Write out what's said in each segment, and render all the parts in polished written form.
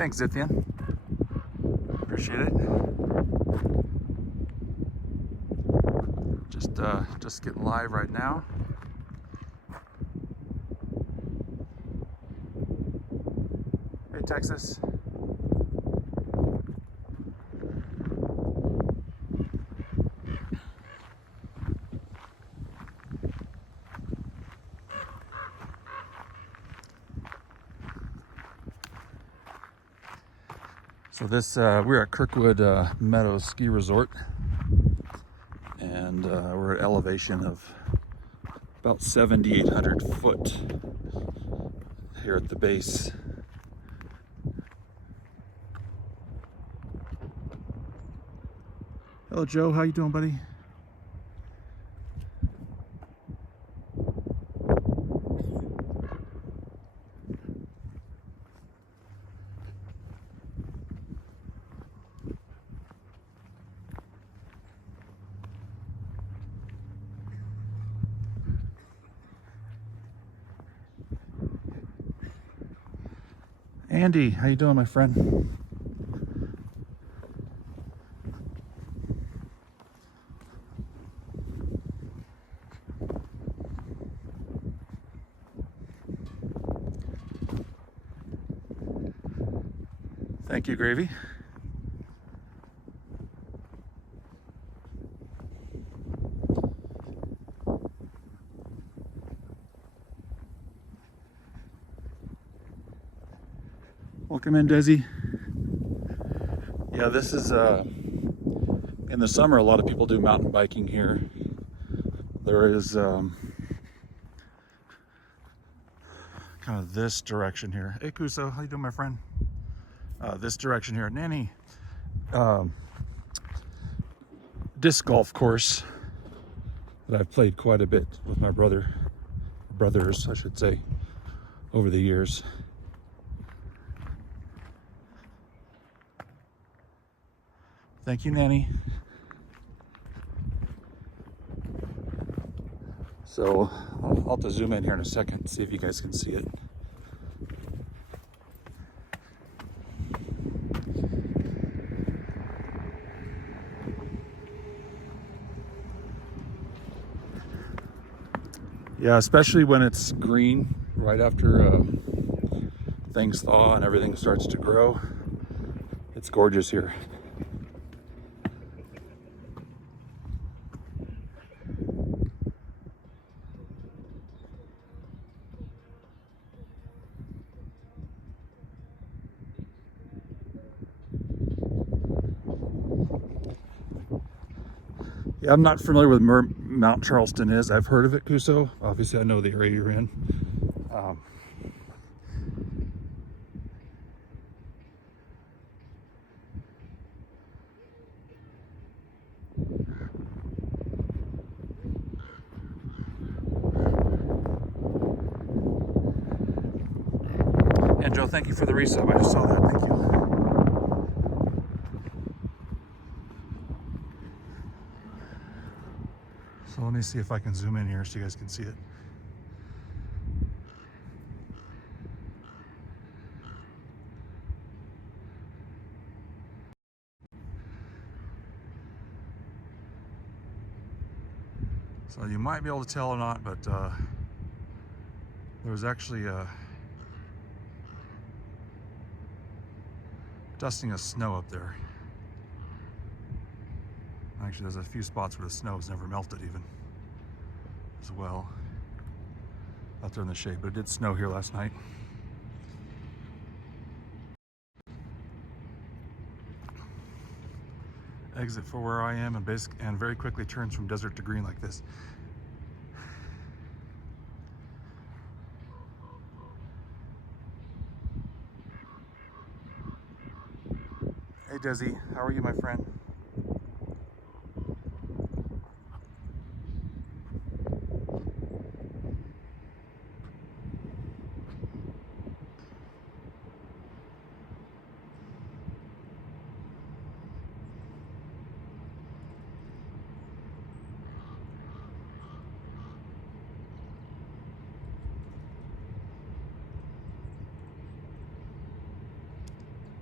Thanks, Zithian. Appreciate it. Just getting live right now. Hey, Texas. So this, we're at Kirkwood Meadows Ski Resort, and we're at elevation of about 7,800 foot here at the base. Hello, Joe. How you doing, buddy? Andy, how you doing, my friend? Thank you, Gravy. Welcome in, Desi. Yeah, this is, in the summer, a lot of people do mountain biking here. There is kind of this direction here. Hey, Kuso, how you doing, my friend? This direction here, Nanny. Disc golf course that I've played quite a bit with my brothers, I should say, over the years. Thank you, Nanny. So I'll have to zoom in here in a second, see if you guys can see it. Yeah, especially when it's green right after things thaw and everything starts to grow. It's gorgeous here. Yeah, I'm not familiar with Mount Charleston is. I've heard of it, Kuso. Obviously, I know the area you're in. And Joe, thank you for the resub. I just saw that. Thank you. So let me see if I can zoom in here so you guys can see it. So you might be able to tell or not, but there was actually a dusting of snow up there. Actually, there's a few spots where the snow has never melted even as well out there in the shade, but it did snow here last night. Exit for where I am, and very quickly turns from desert to green like this. Hey Desi, how are you, my friend?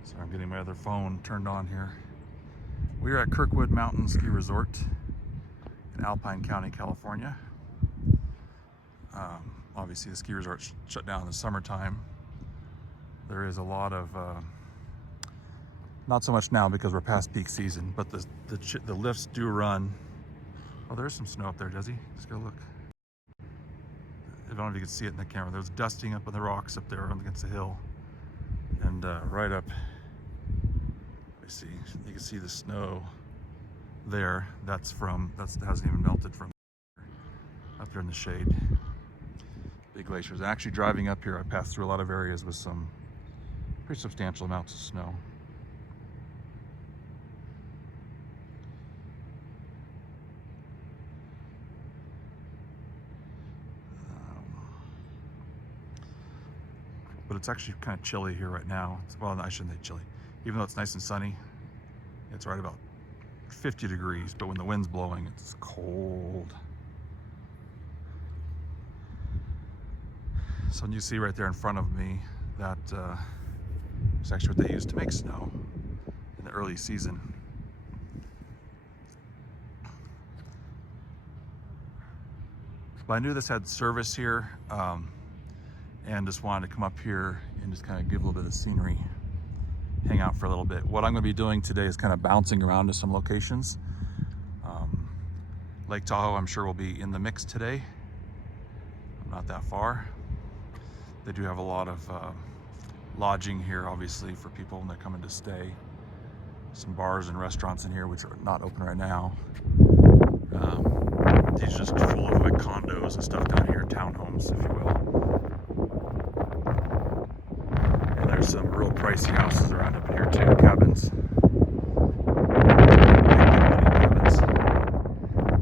So I'm getting my other phone turned on here. We are at Kirkwood Mountain Ski Resort in Alpine County, California. Obviously the ski resort shut down in the summertime. There is a lot of, not so much now because we're past peak season, but the lifts do run. Oh, there's some snow up there, Desi. Just go look. I don't know if you can see it in the camera. There's dusting up on the rocks up there against the hill. And right up, you can see the snow there. That hasn't even melted from up there in the shade. Big glaciers. Actually driving up here, I passed through a lot of areas with some pretty substantial amounts of snow. But it's actually kind of chilly here right now. Well, I shouldn't say chilly. Even though it's nice and sunny, it's right about 50 degrees, but when the wind's blowing, it's cold. So you see right there in front of me, that is actually what they used to make snow in the early season. But I knew this had service here, and just wanted to come up here and just kind of give a little bit of scenery, hang out for a little bit. What I'm going to be doing today is kind of bouncing around to some locations. Lake Tahoe, I'm sure, will be in the mix today. Not that far. They do have a lot of lodging here, obviously, for people when they're coming to stay. Some bars and restaurants in here, which are not open right now. These are just full of like condos and stuff down here, townhomes, if you will. And there's some real pricey houses around up here too, cabins.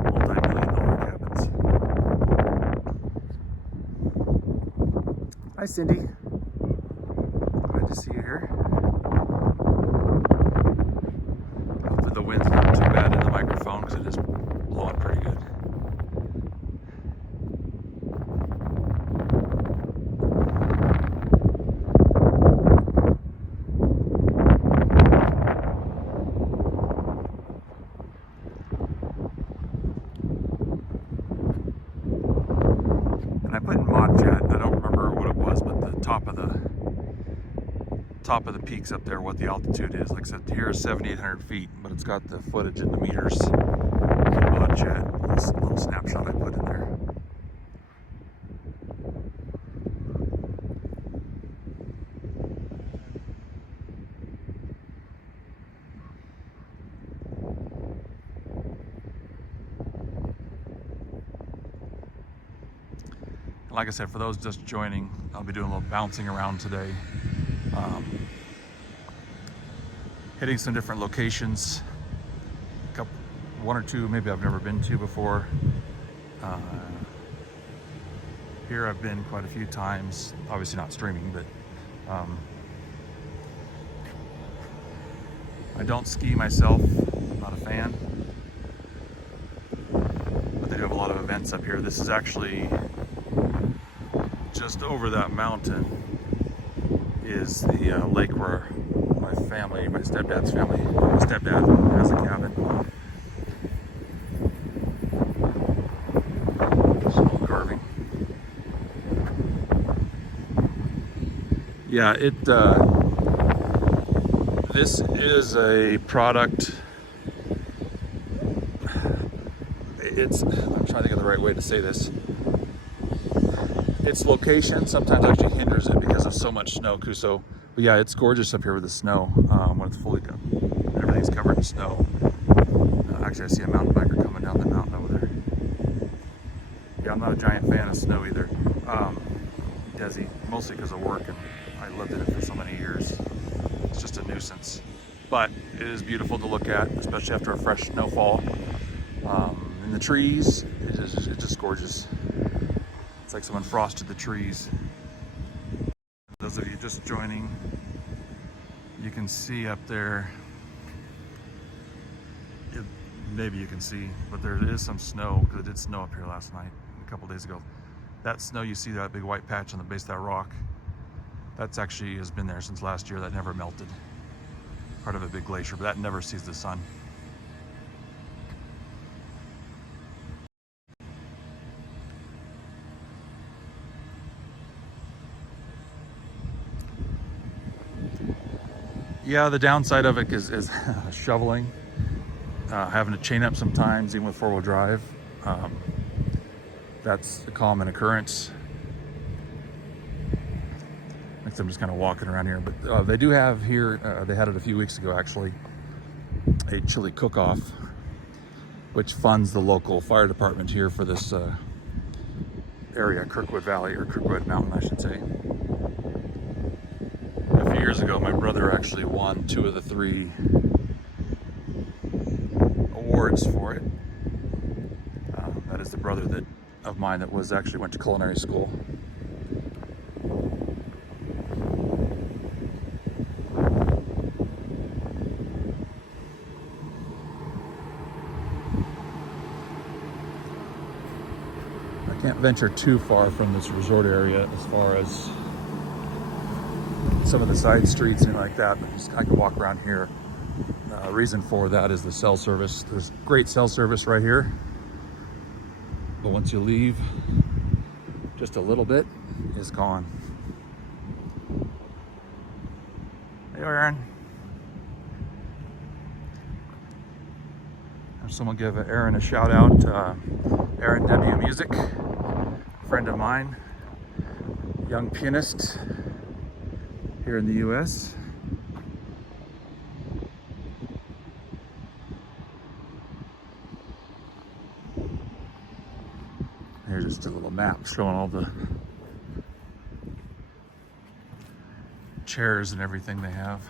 Multi-million-dollar cabins. Hi, Cindy. Glad to see you here. Hopefully the wind's not too bad in the microphone because it is blowing pretty good. And I put in mod chat, I don't remember what it was, but the top of the peaks up there, what the altitude is. Like I said, here is 7,800 feet, but it's got the footage in the meters in mod chat. This little snapshot I put in there. Like I said, for those just joining, I'll be doing a little bouncing around today. Hitting some different locations. One or two maybe I've never been to before. Here I've been quite a few times, obviously not streaming, but I don't ski myself, I'm not a fan. But they do have a lot of events up here. This is actually just over that mountain is the lake where my stepdad has a cabin. Small carving. Yeah, this is a product. I'm trying to think of the right way to say this. Its location sometimes actually hinders it because of so much snow, Kuso. But yeah, it's gorgeous up here with the snow when it's fully done. Everything's covered in snow. Actually, I see a mountain biker coming down the mountain over there. Yeah, I'm not a giant fan of snow either. Desi, mostly because of work, and I lived in it for so many years. It's just a nuisance. But it is beautiful to look at, especially after a fresh snowfall. In the trees, it's just gorgeous. It's like someone frosted the trees. Those of you just joining, you can see up there, maybe you can see, but there is some snow, because it did snow up here last night, a couple days ago. That snow, you see that big white patch on the base of that rock, that's actually has been there since last year. That never melted. part of a big glacier, but that never sees the sun. Yeah, the downside of it is shoveling, having to chain up sometimes, even with four-wheel drive. That's a common occurrence. Next, I'm just kind of walking around here, but they do have here, they had it a few weeks ago actually, a chili cook-off, which funds the local fire department here for this area, Kirkwood Valley, or Kirkwood Mountain, I should say. A few years ago, my brother actually won 2 of the 3 awards for it. That is the brother of mine that actually went to culinary school. I can't venture too far from this resort area as far as some of the side streets and like that, but I can walk around here. Reason for that is the cell service. There's great cell service right here, but once you leave just a little bit, it's gone. Hey, Aaron. Have someone give Aaron a shout out. Aaron W Music, friend of mine, young pianist here in the US. Here's just a little map showing all the chairs and everything they have.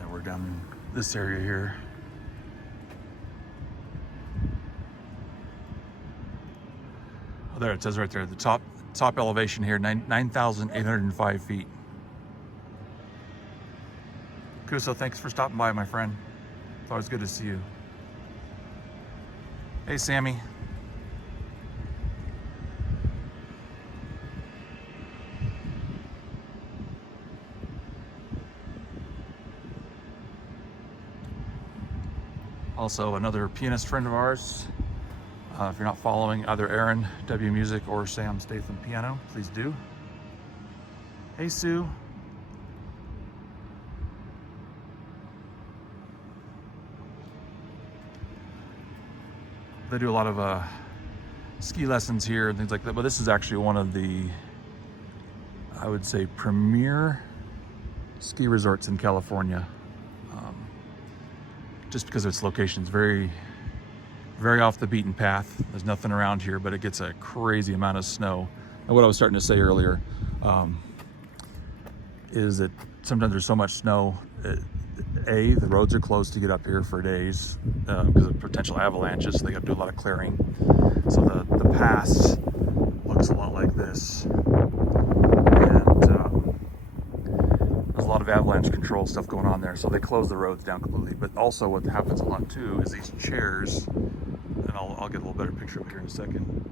And we're down in this area here. Oh, there it says right there, the top elevation here, 9,805 feet. Kuso, thanks for stopping by, my friend. It's always good to see you. Hey, Sammy. Also, another pianist friend of ours. If you're not following either Aaron W Music or Sam Statham Piano, please do. Hey, Sue. They do a lot of ski lessons here and things like that, but this is actually one of the, I would say, premier ski resorts in California. Just because of its location. It's very, very off the beaten path. There's nothing around here, but it gets a crazy amount of snow. And what I was starting to say earlier is that sometimes there's so much snow. The roads are closed to get up here for days because of potential avalanches. So they got to do a lot of clearing. So the pass looks a lot like this. And there's a lot of avalanche control stuff going on there. So they close the roads down completely. But also what happens a lot too is these chairs, and I'll get a little better picture of it here in a second.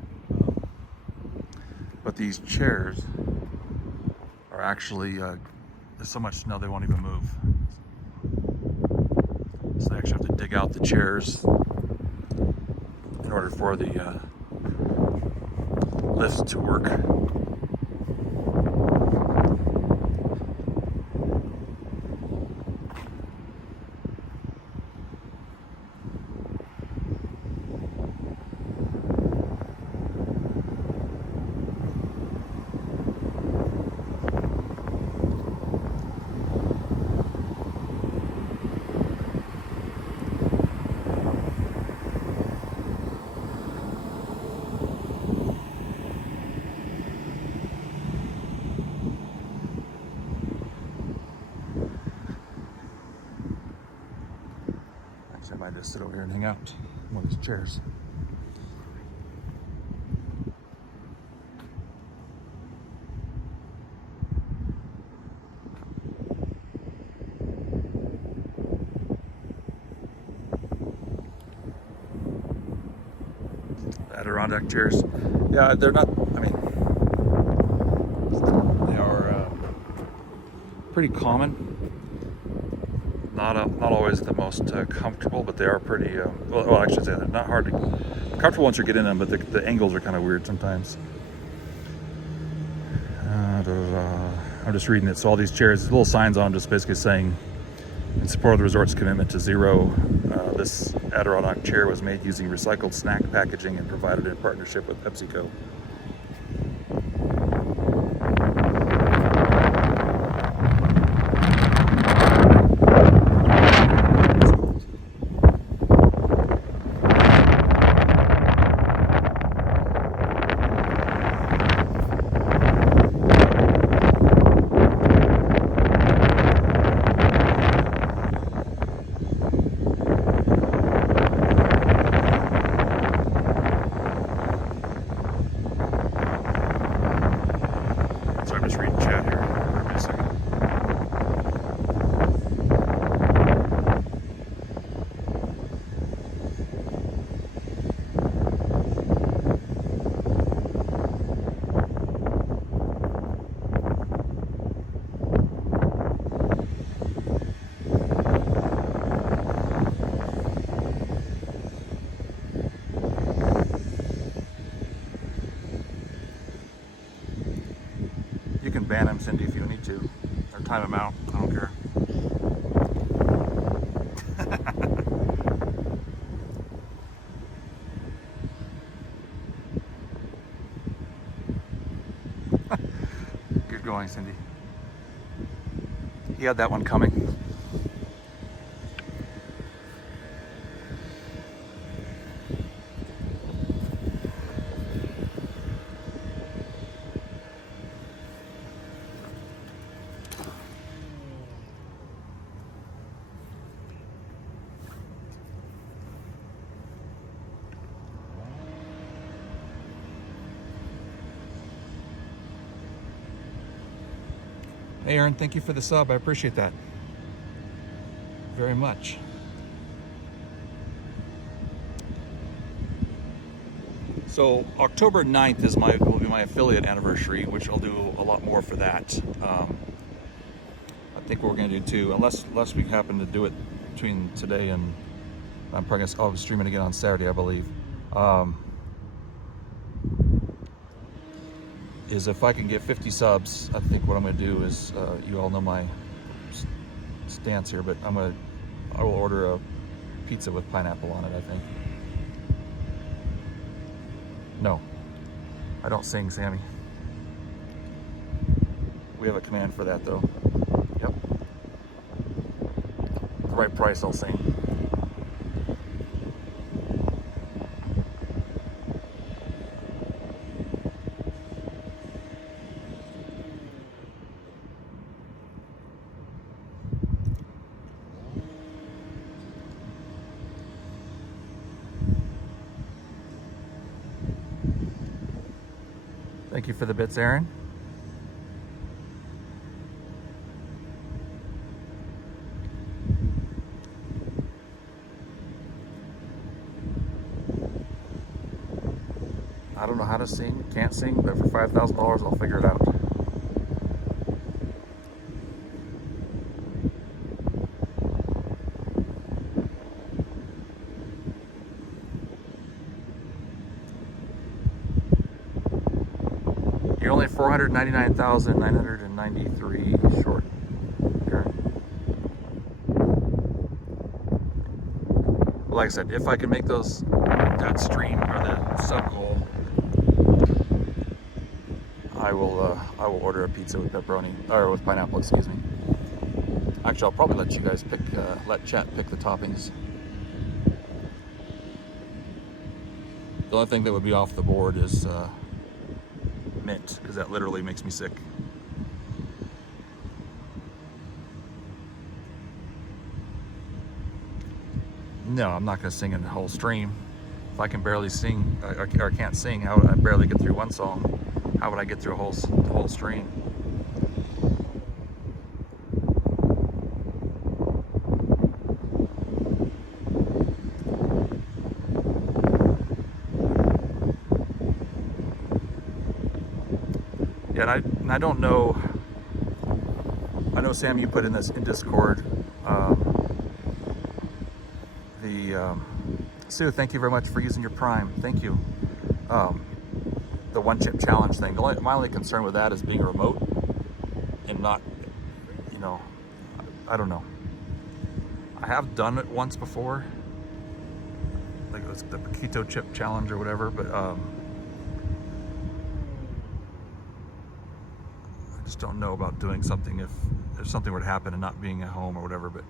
But these chairs are actually, there's so much snow they won't even move. So they actually have to dig out the chairs in order for the lift to work. I might just sit over here and hang out on one of these chairs. Adirondack chairs. Yeah, they're not, I mean, they are pretty common. Not always the most comfortable, but they are pretty, well, I should say they're not hard to, comfortable once you get in them, but the angles are kind of weird sometimes. I'm just reading it. So all these chairs, little signs on them just basically saying, in support of the resort's commitment to zero, this Adirondack chair was made using recycled snack packaging and provided in partnership with PepsiCo. You can ban him, Cindy, if you need to, or time him out. I don't care. Good going, Cindy. He had that one coming. Hey Aaron, thank you for the sub. I appreciate that very much. So October 9th is will be my affiliate anniversary, which I'll do a lot more for that. I think what we're gonna do too, unless we happen to do it between today and I'm probably I'll stream it again on Saturday, I believe. Is if I can get 50 subs, I think what I'm going to do is, you all know my stance here, but I will order a pizza with pineapple on it, I think. No, I don't sing, Sammy. We have a command for that though. Yep. The right price, I'll sing. Thank you for the bits, Aaron. I don't know how to sing, can't sing, but for $5,000 I'll figure it out. You're only 499,993 short here. Well, like I said, if I can make that stream or the sub goal, I will order a pizza with pepperoni or with pineapple. Excuse me. Actually, I'll probably let you guys pick, let chat pick the toppings. The only thing that would be off the board is mint, because that literally makes me sick. No, I'm not going to sing in the whole stream. If I can barely sing, or can't sing, how would I barely get through one song? How would I get through the whole stream? Yeah, and I don't know. I know, Sam, you put in this in Discord. Sue, thank you very much for using your Prime. Thank you. The one chip challenge thing. My only concern with that is being remote and not, you know, I don't know. I have done it once before, like it was the Paquito chip challenge or whatever, but I just don't know about doing something if something were to happen and not being at home or whatever. But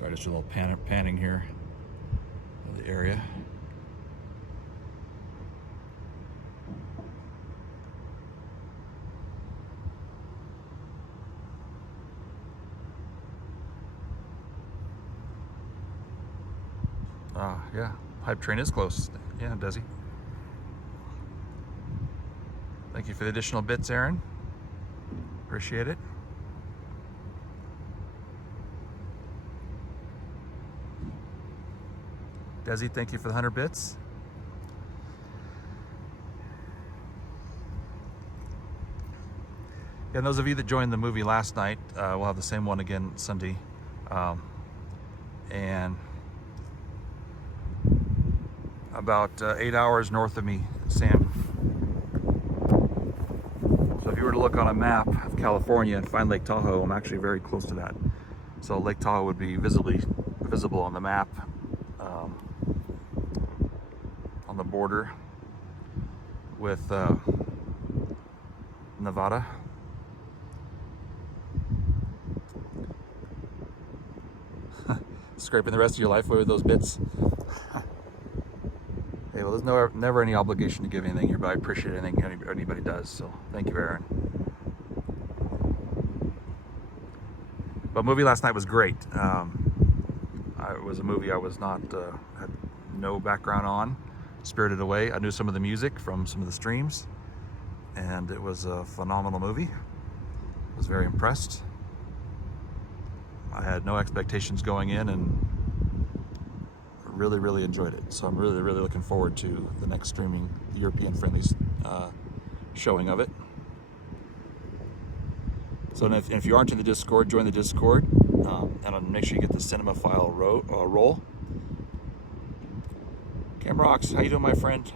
sorry, just a little panning here of the area. Yeah, hype train is close. Yeah, Desi. Thank you for the additional bits, Aaron. Appreciate it. Desi, thank you for the 100 bits. Yeah, and those of you that joined the movie last night, we'll have the same one again Sunday. And about 8 hours north of me, Sam. So if you were to look on a map of California and find Lake Tahoe, I'm actually very close to that. So Lake Tahoe would be visible on the map, on the border with Nevada. Scraping the rest of your life away with those bits. Hey, well, there's never any obligation to give anything here, but I appreciate anything anybody does. So thank you, Aaron. But movie last night was great. It was a movie I was not had no background on. Spirited Away. I knew some of the music from some of the streams, and it was a phenomenal movie. I was very impressed. I had no expectations going in, and really enjoyed it. So I'm really looking forward to the next streaming European-friendly showing of it. So if you aren't in the Discord, join the Discord, and make sure you get the cinema file roll. Cam Rocks, how you doing, my friend?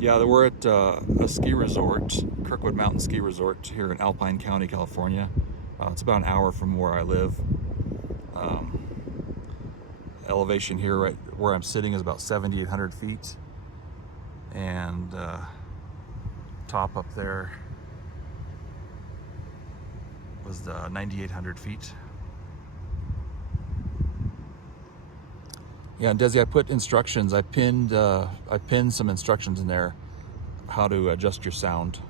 Yeah, we're at a ski resort, Kirkwood Mountain Ski Resort here in Alpine County, California. It's about an hour from where I live. Elevation here, right where I'm sitting, is about 7,800 feet, and top up there was 9,800 feet. Yeah, and Desi, I put instructions. I pinned some instructions in there how to adjust your sound.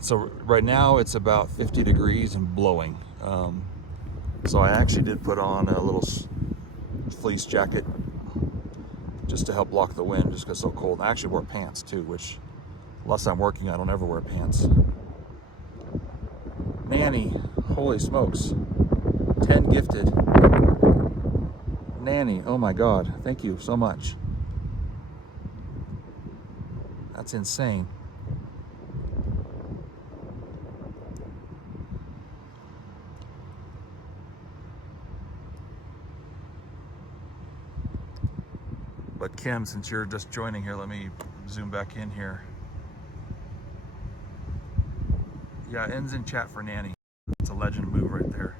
So right now it's about 50 degrees and blowing. So I actually did put on a little fleece jacket just to help block the wind, just because it's so cold. I actually wore pants too, which unless I'm working, I don't ever wear pants. Nanny, holy smokes, 10 gifted. Nanny, oh my God, thank you so much. That's insane. But Kim, since you're just joining here, let me zoom back in here. Yeah, ends in chat for Nanny. It's a legend move right there.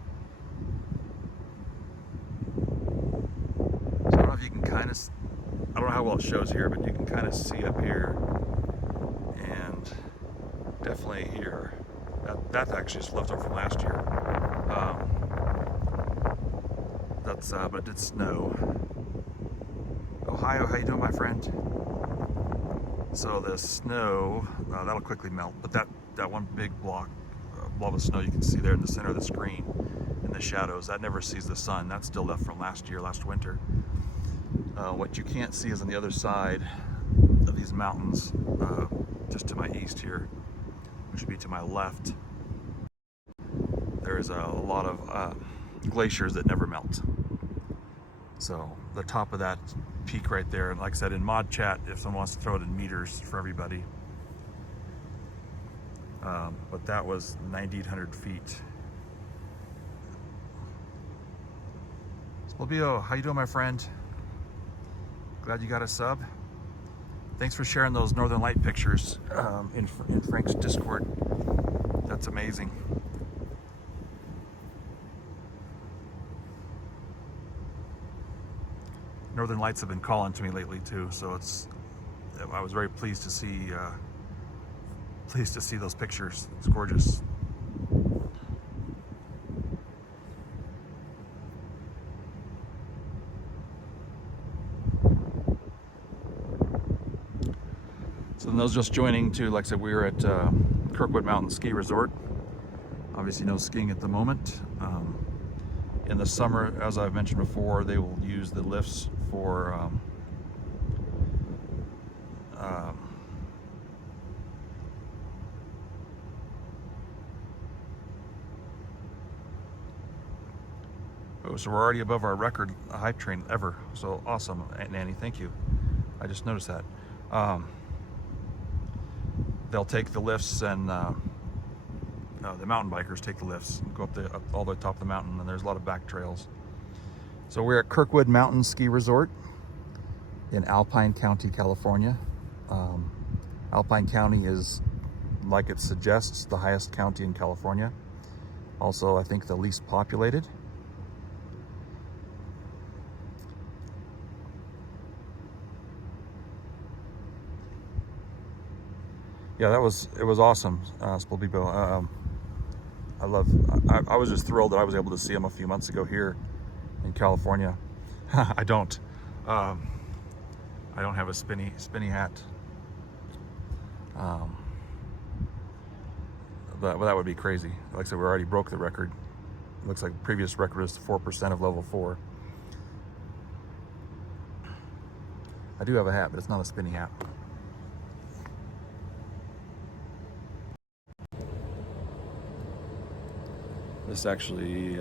So I don't know if you can kind of, I don't know how well it shows here, but you can kind of see up here and definitely here. That actually is left over from last year. But it did snow. Ohio, how you doing, my friend? So the snow, that'll quickly melt, but that one big blob of snow you can see there in the center of the screen in the shadows, that never sees the sun. That's still left from last winter. What you can't see is on the other side of these mountains, just to my east here, which would be to my left, there is a lot of glaciers that never melt. So the top of that peak right there, and like I said in mod chat, if someone wants to throw it in meters for everybody, but that was 9,800 feet. Spolbio, how you doing, my friend? Glad you got a sub. Thanks for sharing those Northern Light pictures in Frank's Discord. That's amazing. Northern Lights have been calling to me lately too, so I was very pleased to see those pictures. It's gorgeous. So those just joining too, like I said, we were at Kirkwood Mountain Ski Resort. Obviously no skiing at the moment. In the summer, as I've mentioned before, they will use the lifts for so we're already above our record hype train ever. So awesome, Nanny, thank you. I just noticed that. They'll take the lifts, and the mountain bikers take the lifts and go up all the way top of the mountain, and there's a lot of back trails. So we're at Kirkwood Mountain Ski Resort in Alpine County, California. Alpine County is, like it suggests, the highest county in California. Also, I think the least populated. Yeah, it was awesome, Spolbio. I was just thrilled that I was able to see him a few months ago here in California. I don't have a spinny hat. But that would be crazy. Like I said, we already broke the record. It looks like the previous record was 4% of level 4. I do have a hat, but it's not a spinny hat. This actually,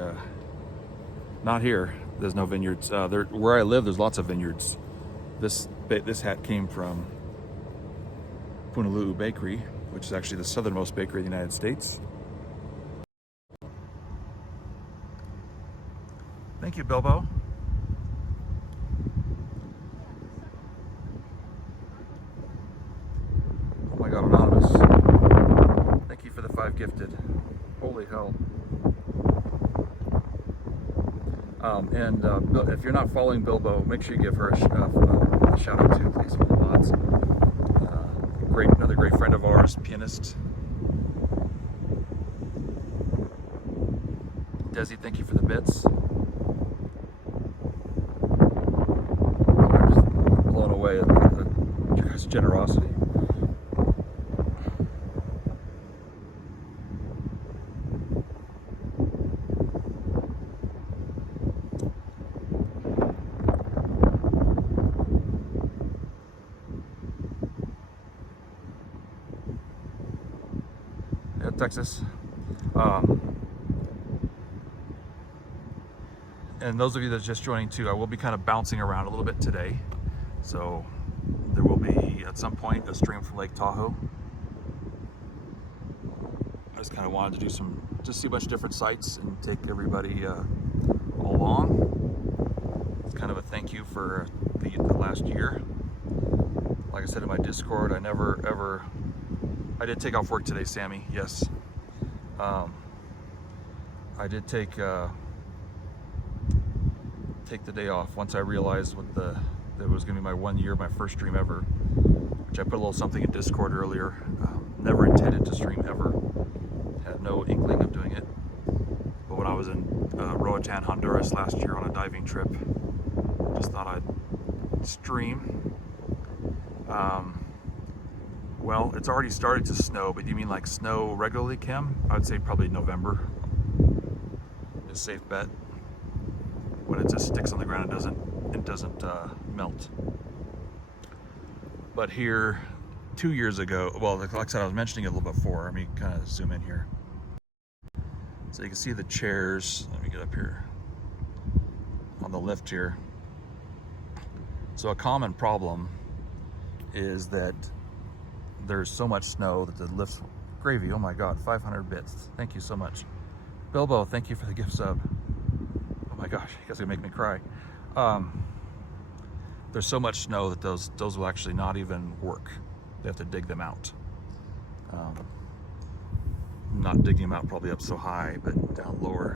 not here. There's no vineyards. Where I live, there's lots of vineyards. This hat came from Punaluu Bakery, which is actually the southernmost bakery in the United States. Thank you, Bilbo. Oh my God, Anonymous. Thank you for the 5 gifted. Holy hell. And if you're not following Bilbo, make sure you give her a shout out too, please, from the mods. Another great friend of ours, pianist. Desi, thank you for the bits. I'm just blown away at your guys' generosity. Texas. And those of you that are just joining too, I will be kind of bouncing around a little bit today. So there will be at some point a stream from Lake Tahoe. I just kind of wanted to do just see a bunch of different sites and take everybody along. It's kind of a thank you for the last year. Like I said in my Discord, I did take off work today, Sammy, yes. I did take the day off once I realized that it was gonna be my 1 year, my first stream ever, which I put a little something in Discord earlier. Never intended to stream ever. Had no inkling of doing it. But when I was in Roatan, Honduras last year on a diving trip, just thought I'd stream. Well, it's already started to snow, but do you mean like snow regularly, Kim? I'd say probably November is a safe bet. When it just sticks on the ground, it doesn't melt. But here 2 years ago, well, like I said, I was mentioning it a little bit before. Let me kind of zoom in here. So you can see the chairs. Let me get up here on the lift here. So a common problem is that there's so much snow that the lift's gravy. Oh my God, 500 bits. Thank you so much. Bilbo, thank you for the gift sub. Oh my gosh, you guys are gonna make me cry. There's so much snow that those will actually not even work. They have to dig them out. Not digging them out probably up so high, but down lower.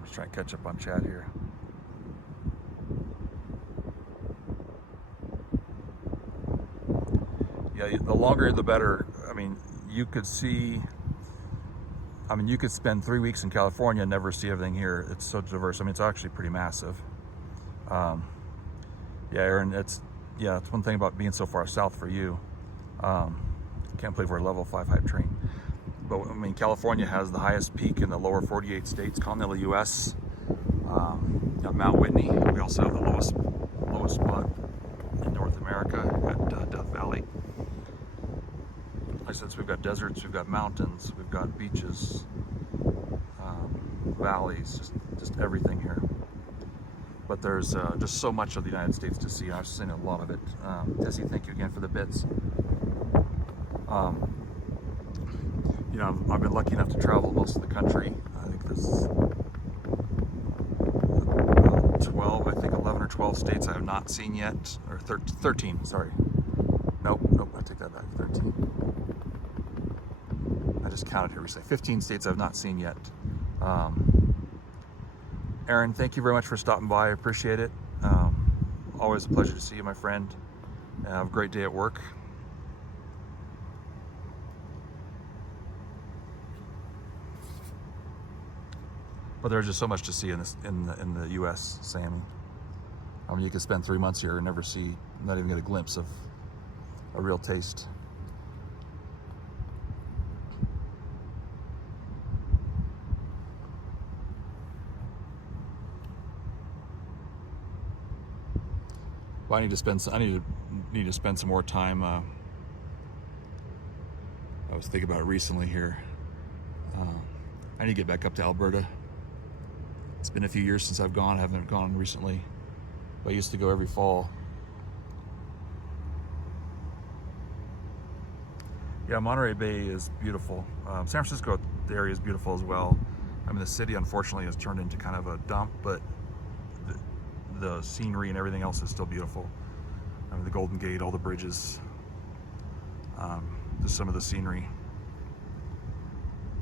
Just try and catch up on chat here. Yeah, the longer the better. I mean, you could see, you could spend 3 weeks in California and never see everything here. It's so diverse. I mean, it's actually pretty massive. Yeah, Aaron, it's one thing about being so far south for you. Can't believe we're a level 5 hype train. But I mean, California has the highest peak in the lower 48 states, continental U.S. Mount Whitney. We also have the lowest spot in North America at Death Valley. Like I said, so we've got deserts, we've got mountains, we've got beaches, valleys, just everything here. But there's just so much of the United States to see. I've seen a lot of it. Tessie, thank you again for the bits. You know, I've been lucky enough to travel most of the country. I think there's 11 or 12 states I have not seen yet, or 13, sorry. Nope, I take that back, 13. I just counted here recently. 15 states I've not seen yet. Aaron, thank you very much for stopping by. I appreciate it. Always a pleasure to see you, my friend. Have a great day at work. But there's just so much to see in the U.S., Sammy. I mean, you could spend 3 months here and not even get a glimpse of a real taste. Well, I need to spend some more time. I was thinking about it recently here. I need to get back up to Alberta. It's been a few years since I've gone. I haven't gone recently. But I used to go every fall. Yeah, Monterey Bay is beautiful. San Francisco, the area is beautiful as well. I mean, the city unfortunately has turned into kind of a dump, but the scenery and everything else is still beautiful. I mean, the Golden Gate, all the bridges, just some of the scenery.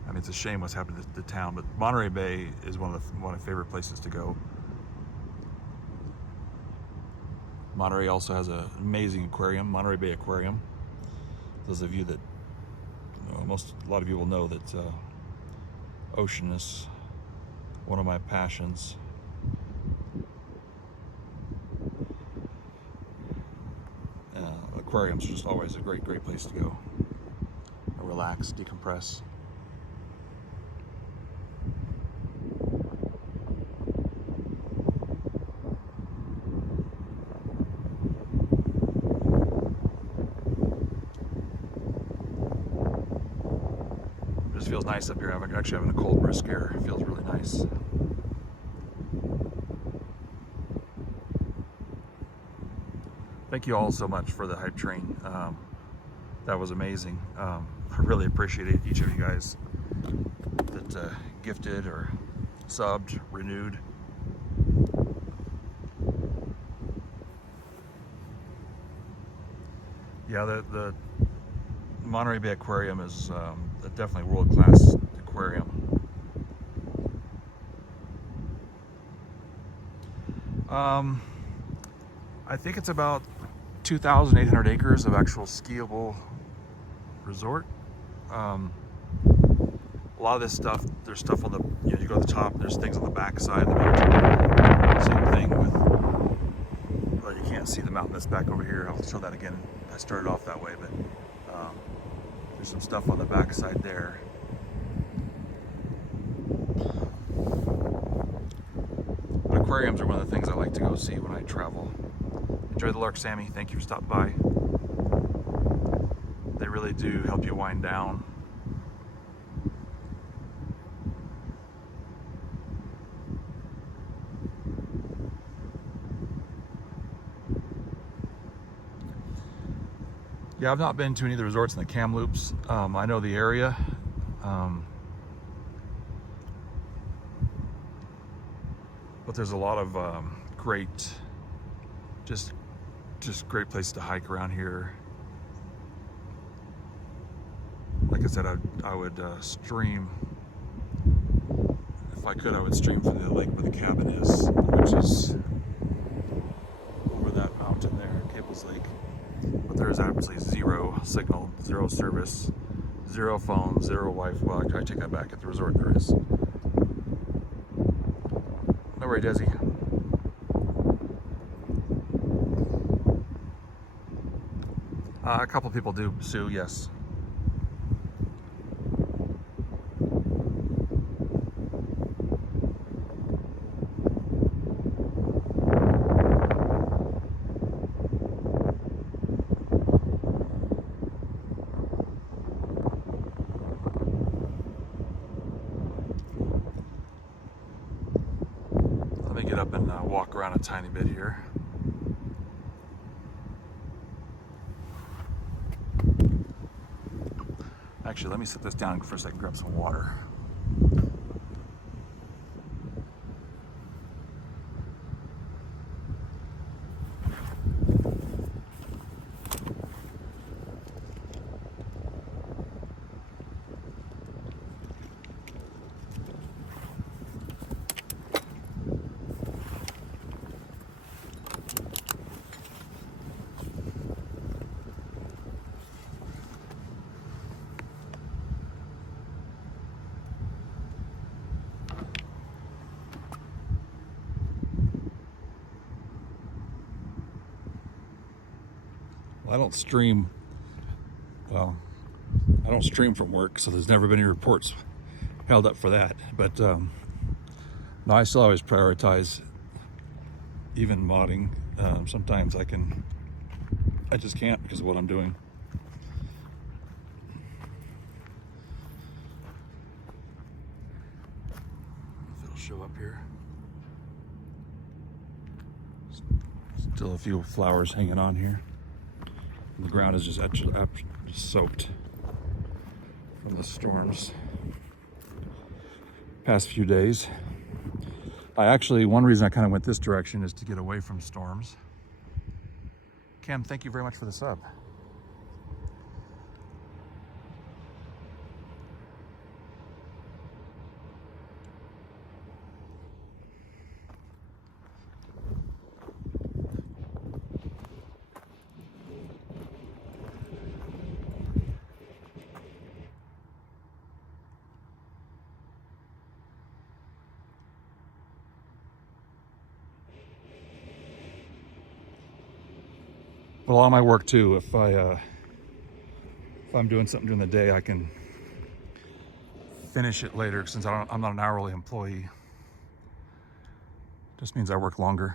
I mean, it's a shame what's happened to the town, but Monterey Bay is one of my favorite places to go. Monterey also has an amazing aquarium, Monterey Bay Aquarium. Those of you that, a lot of you will know that ocean is one of my passions. Aquariums are just always a great place to go. Relax, decompress. It just feels nice up here. I'm actually having a cold brisk air. It feels really nice. Thank you all so much for the hype train. That was amazing. I really appreciate each of you guys that gifted or subbed, renewed. Yeah, the Monterey Bay Aquarium is definitely a world-class aquarium. I think it's about 2,800 acres of actual skiable resort. A lot of this stuff, there's stuff on the, you go to the top, there's things on the back side of the mountain. Same thing with, well, you can't see the mountain that's back over here. I'll show that again. I started off that way, but there's some stuff on the back side there. aquariums are one of the things I like to go see when I travel. Enjoy the lark, Sammy. Thank you for stopping by. They really do help you wind down. Yeah, I've not been to any of the resorts in the Kamloops. I know the area. But there's a lot of great, just great places to hike around here. Like I said, I would stream. If I could, I would stream from the lake where the cabin is, which is over that mountain there, Cable's Lake. But there is absolutely zero signal, zero service, zero phone, zero Wi-Fi. Well, I take that back. At the resort there is. No worry, Desi. A couple people do sue, yes. Let me get up and walk around a tiny bit here. Actually, let me set this down for a second, grab some water. I don't stream, well, I don't stream from work, so there's never been any reports held up for that. But no, I still always prioritize even modding. Sometimes I just can't because of what I'm doing. If it'll show up here. Still a few flowers hanging on here. The ground is just soaked from the storms past few days. One reason I kind of went this direction is to get away from storms. Cam, thank you very much for the sub. But a lot of my work too, if I'm doing something during the day, I can finish it later since I'm not an hourly employee. Just means I work longer.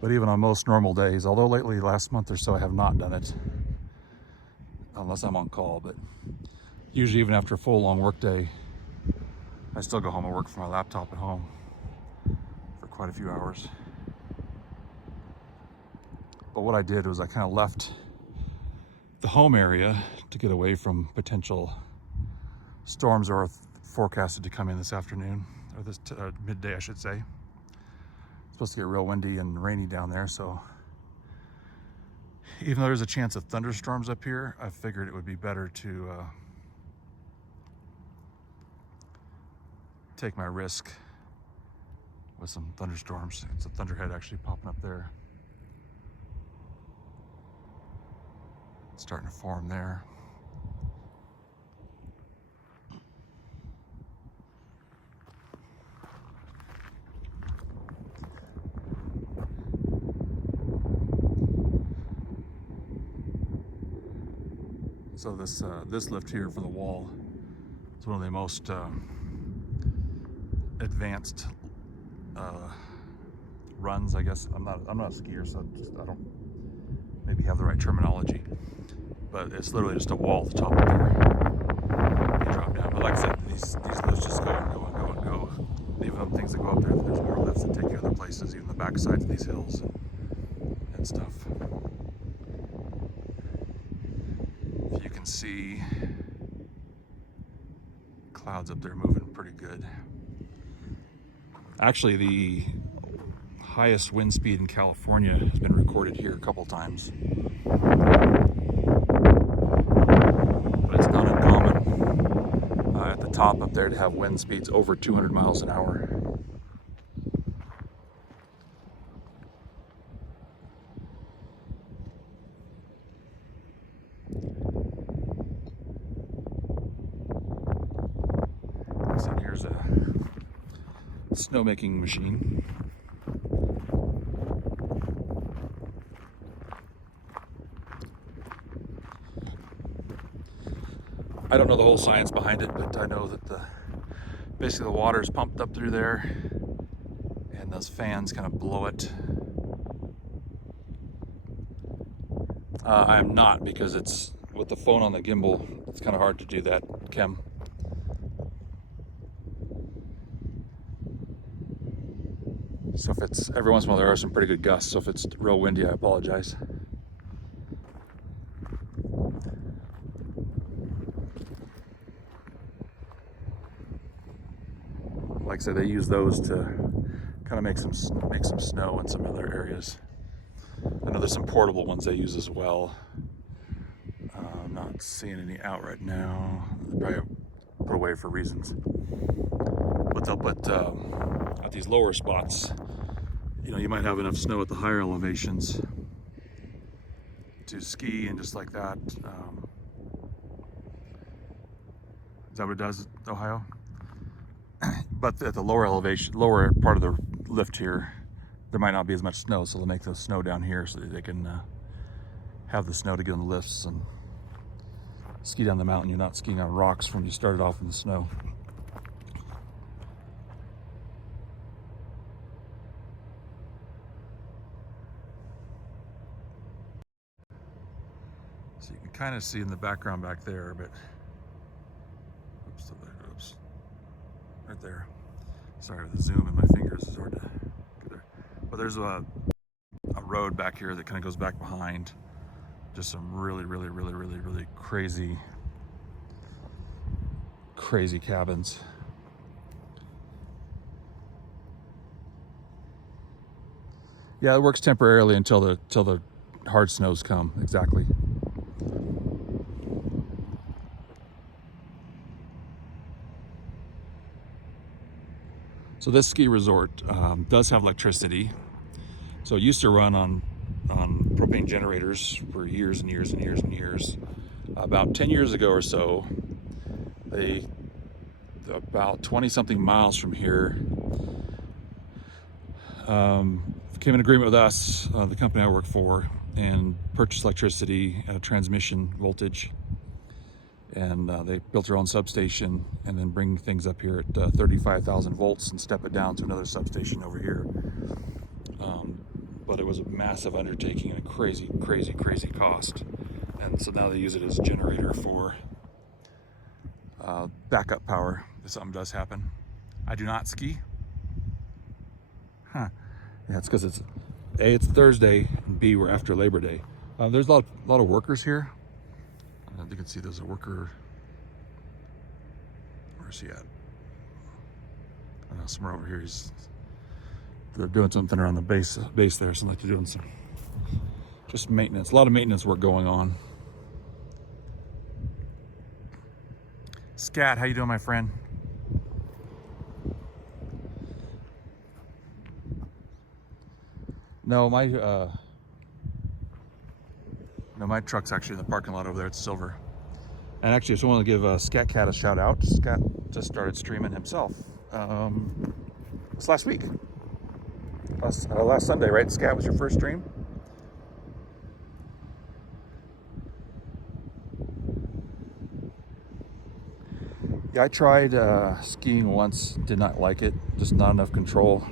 But even on most normal days, although lately, last month or so, I have not done it unless I'm on call. But usually, even after a full long work day, I still go home and work from my laptop at home for quite a few hours. But what I did was I kind of left the home area to get away from potential storms that are forecasted to come in this afternoon, or this midday, I should say. It's supposed to get real windy and rainy down there, so even though there's a chance of thunderstorms up here, I figured it would be better to take my risk with some thunderstorms. It's a thunderhead actually popping up there. It's starting to form there. So this lift here for the wall is one of the most advanced runs, I guess. I'm not a skier, so I don't maybe have the right terminology. But it's literally just a wall at the top of there. You drop down. But like I said, these lifts just go and go and go and go. Even them things that go up there, there's more lifts that take you other places, even the back sides of these hills and stuff. If you can see clouds up there moving pretty good. Actually, the highest wind speed in California has been recorded here a couple times. But it's not uncommon at the top up there to have wind speeds over 200 miles an hour. So here's a snowmaking machine. I don't know the whole science behind it, but I know that basically the water is pumped up through there and those fans kind of blow it. I'm not, because it's with the phone on the gimbal, it's kind of hard to do that, Kim. So if it's, every once in a while there are some pretty good gusts, so if it's real windy, I apologize. Like I said, they use those to kind of make some snow in some other areas. I know there's some portable ones they use as well. I'm not seeing any out right now. They probably put away for reasons. But they'll put at these lower spots, you know, you might have enough snow at the higher elevations to ski and just like that. Is that what it does, Ohio? But at the lower elevation, lower part of the lift here, there might not be as much snow, so they'll make the snow down here so that they can have the snow to get on the lifts and ski down the mountain. You're not skiing on rocks when you started off in the snow. So you can kind of see in the background back there, but oops, right there. Sorry with the zoom in my fingers, it's hard to get there. But there's a road back here that kind of goes back behind. Just some really crazy cabins. Yeah, it works temporarily until the hard snows come. Exactly. So this ski resort does have electricity. So it used to run on propane generators for years and years and years and years. About 10 years ago or so, they, about 20-something miles from here, came in agreement with us, the company I work for, and purchased electricity at a transmission voltage. And they built their own substation and then bring things up here at 35,000 volts and step it down to another substation over here. But it was a massive undertaking and a crazy cost. And so now they use it as a generator for backup power if something does happen. I do not ski. Huh. Yeah, it's because it's A, it's Thursday, and B, we're after Labor Day. There's a lot of workers here. You can see there's a worker. Where's he at? I don't know, somewhere over here. They're doing something around the base there. Seems like they're doing some just maintenance. A lot of maintenance work going on. Scat, how you doing, my friend? No, my truck's actually in the parking lot over there. It's silver. And actually, I just want to give Scat Cat a shout out. Scat just started streaming himself. It's last week. Last Sunday, right? Scat, was your first stream? Yeah, I tried skiing once, did not like it. just not enough control.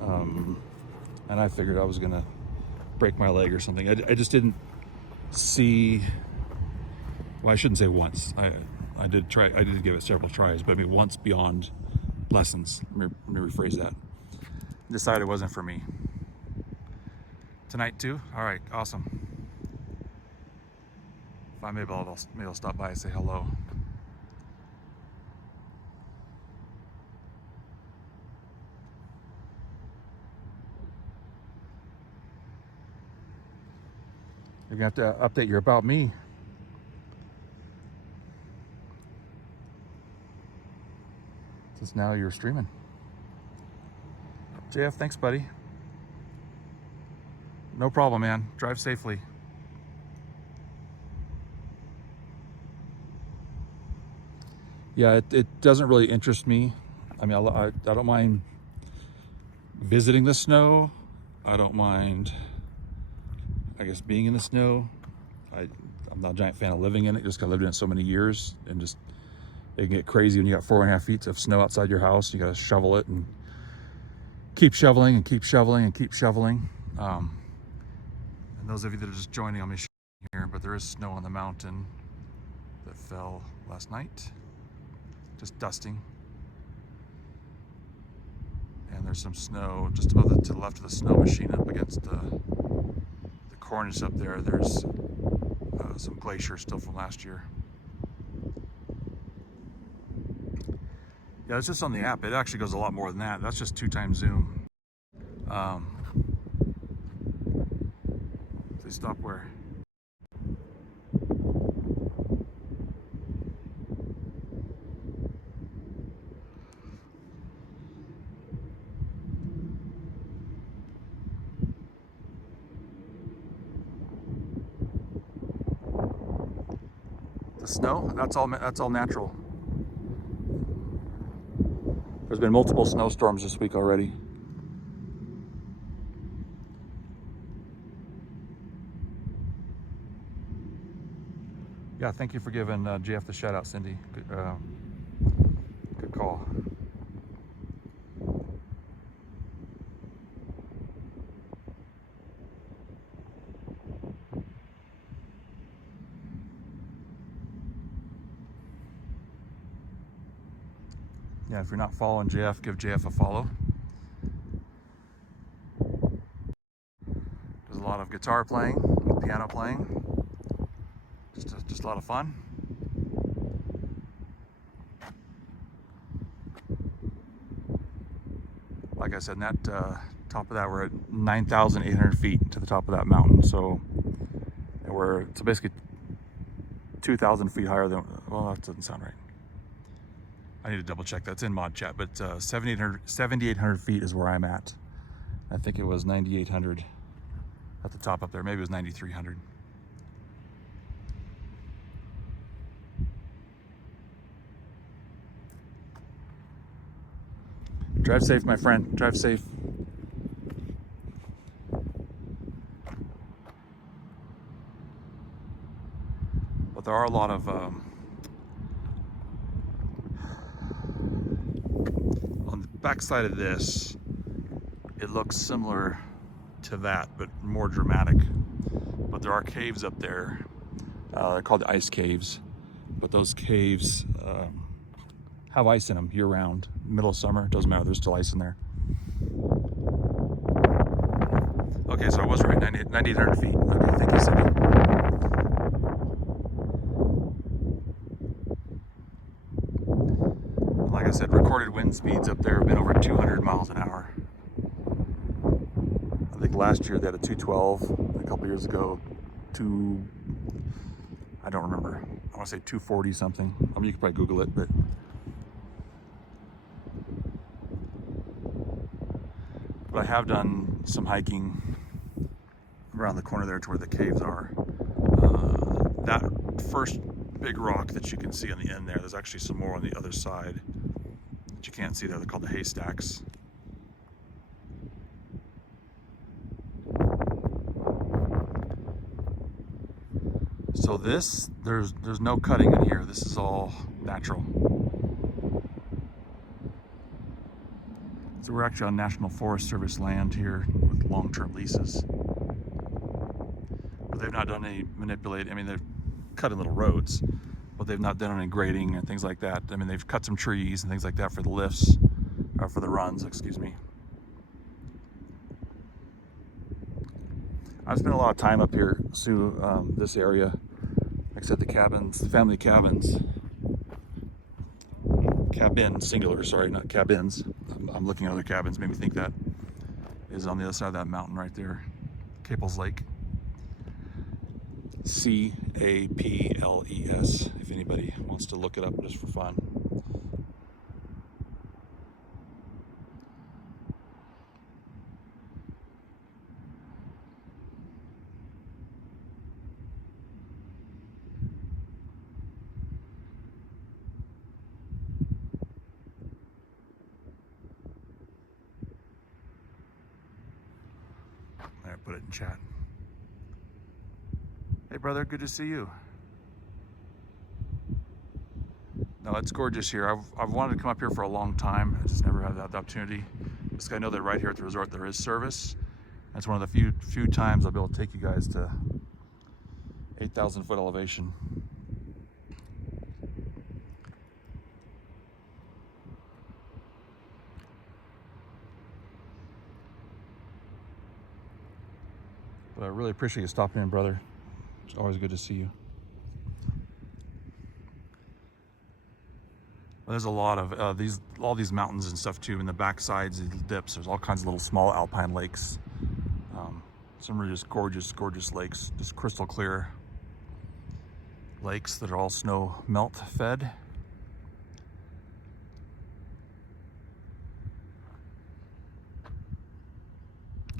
And I figured I was gonna break my leg or something. I just didn't see, well, I shouldn't say once. I did give it several tries, but I mean once beyond lessons. Let me rephrase that. Decided it wasn't for me. Tonight too? All right, awesome. If I'm able, maybe I'll stop by and say hello. You're gonna have to update your about me. Since now you're streaming. JF, thanks, buddy. No problem, man. Drive safely. Yeah, it doesn't really interest me. I mean, I don't mind visiting the snow. I don't mind, I guess, being in the snow. I'm not a giant fan of living in it, just 'cause I lived in it so many years, and just it can get crazy when you got 4.5 feet of snow outside your house. You got to shovel it and keep shoveling and keep shoveling and keep shoveling. And those of you that are just joining on me here, but there is snow on the mountain that fell last night, just dusting. And there's some snow just above to the left of the snow machine up against the cornice up there. There's some glacier still from last year. Yeah, it's just on the app. It actually goes a lot more than that. That's just 2x zoom. They stop where? The snow? That's all natural. There's been multiple snowstorms this week already. Yeah, thank you for giving JF the shout out, Cindy. Good call. Yeah, if you're not following JF, give JF a follow. There's a lot of guitar playing, piano playing. Just a lot of fun. Like I said, in that top of that, we're at 9,800 feet to the top of that mountain. So we're basically 2,000 feet higher than, well, that doesn't sound right. I need to double check. That's in mod chat, but 7,800 feet is where I'm at. I think it was 9,800 at the top up there. Maybe it was 9,300. Drive safe, my friend. Drive safe. But there are a lot of on the back side of this, it looks similar to that, but more dramatic. But there are caves up there. They're called the ice caves. But those caves have ice in them year-round. Middle of summer, doesn't matter, there's still ice in there. Okay, so I was right, 9,800 feet. Okay, thank you, Cindy. Like I said, recorded wind speeds up there have been over 200 miles an hour. I think last year they had a 212, a couple years ago, I don't remember. I want to say 240 something. I mean, you could probably Google it, but I have done some hiking around the corner there to where the caves are. That first big rock that you can see on the end there, there's actually some more on the other side that you can't see there. They're called the haystacks. So this, there's no cutting in here. This is all natural. So we're actually on National Forest Service land here with long-term leases. But they've not done any manipulate. I mean, they've cut in little roads, but they've not done any grading and things like that. I mean, they've cut some trees and things like that for the lifts, or for the runs, excuse me. I've spent a lot of time up here through this area. Like I said, the cabins, the family cabins. Cabin, singular, sorry, not cabins. I'm looking at other cabins, made me think that is on the other side of that mountain right there. Caples Lake. C-A-P-L-E-S, if anybody wants to look it up just for fun. There, put it in chat. Hey brother, good to see you. No, it's gorgeous here. I've wanted to come up here for a long time. I just never had that opportunity. Just I know that right here at the resort there is service. That's one of the few times I'll be able to take you guys to 8,000 foot elevation. But I really appreciate you stopping in, brother. It's always good to see you. Well, there's a lot of all these mountains and stuff too in the back sides, these dips. There's all kinds of little small alpine lakes. Some are just gorgeous, gorgeous lakes, just crystal clear lakes that are all snow melt fed.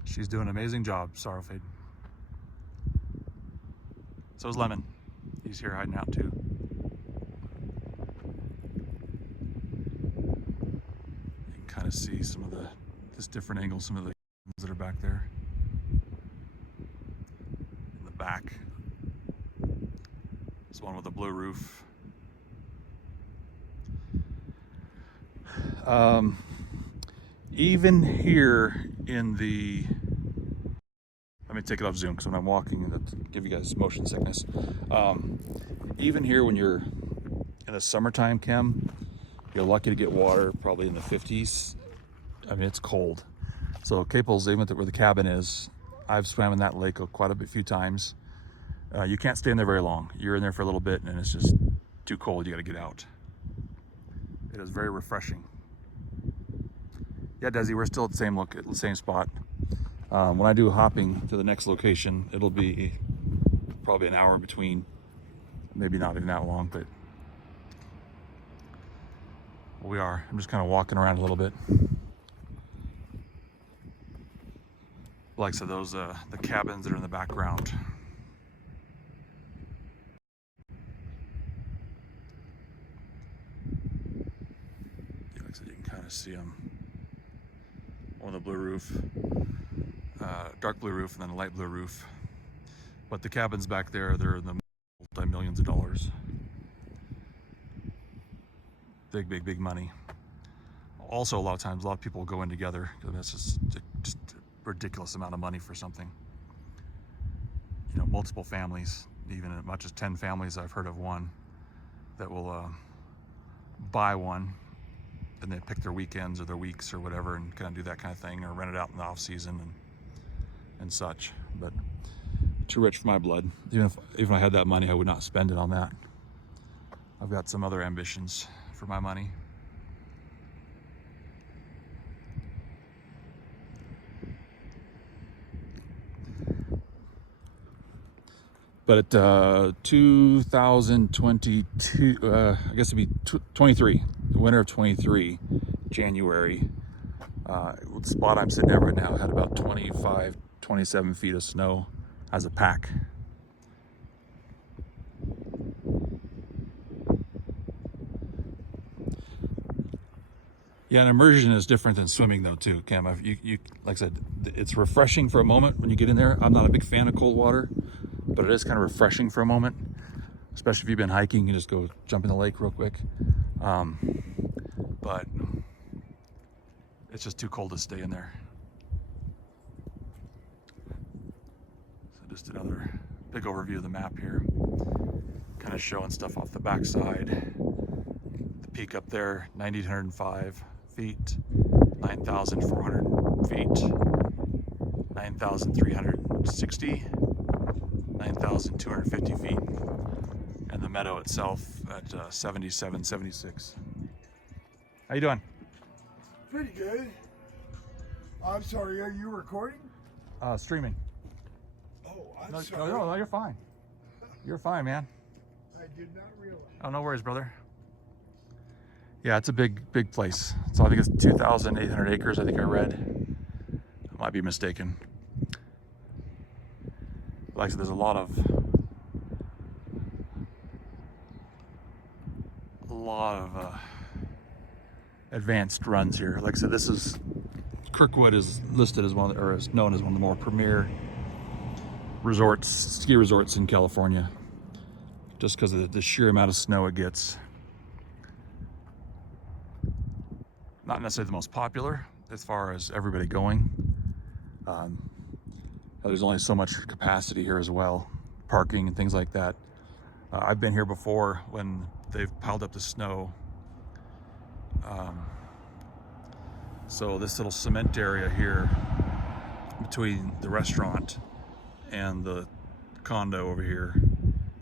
She's doing an amazing job, Sorrowfade. So is Lemon. He's here hiding out too. You can kind of see some of this different angles, some of the that are back there. In the back. This one with the blue roof. Even here in the, let me take it off zoom because when I'm walking, to give you guys motion sickness. Even here when you're in the summertime, Kim, you're lucky to get water probably in the 50s. I mean, it's cold. So Caples, even where the cabin is, I've swam in that lake quite a few times. You can't stay in there very long. You're in there for a little bit and it's just too cold. You got to get out. It is very refreshing. Yeah, Desi, we're still at the same spot. When I do hopping to the next location, it'll be probably an hour between. Maybe not even that long, but we are. I'm just kind of walking around a little bit. Like I said, those the cabins that are in the background. Like I said, you can kind of see them. On the blue roof, dark blue roof, and then a light blue roof. But the cabins back there, they're in the multi-millions of dollars. Big, big, big money. Also, a lot of times, a lot of people go in together. That's just a ridiculous amount of money for something. You know, multiple families, even as much as 10 families. I've heard of one that will buy one. And they pick their weekends or their weeks or whatever and kind of do that kind of thing, or rent it out in the off season and such. But too rich for my blood. Even if I had that money, I would not spend it on that. I've got some other ambitions for my money. But 2022, I guess it'd be 23, the winter of 23, January. The spot I'm sitting at right now had about 25, 27 feet of snow as a pack. Yeah, an immersion is different than swimming though too, Cam. You like I said, it's refreshing for a moment when you get in there. I'm not a big fan of cold water, but it is kind of refreshing for a moment, especially if you've been hiking. You just go jump in the lake real quick. But It's just too cold to stay in there. So just another big overview of the map here. Kind of showing stuff off the backside. The peak up there, 9,805 feet, 9,400 feet, 9,360, 9,250 feet, and the meadow itself at 77, 76. How you doing? Pretty good. I'm sorry, are you recording? Streaming. Oh, I'm sorry. No, you're fine. You're fine, man. I did not realize. Oh, no worries, brother. Yeah, it's a big place. So I think it's 2,800 acres, I think I read. I might be mistaken. Like I said, there's a lot of advanced runs here. Like I said, this is Kirkwood is listed as one, or is known as one of the more premier resorts, ski resorts in California, just because of the sheer amount of snow it gets. Not necessarily the most popular as far as everybody going. There's only so much capacity here as well, parking and things like that. I've been here before when they've piled up the snow. So this little cement area here between the restaurant and the condo over here,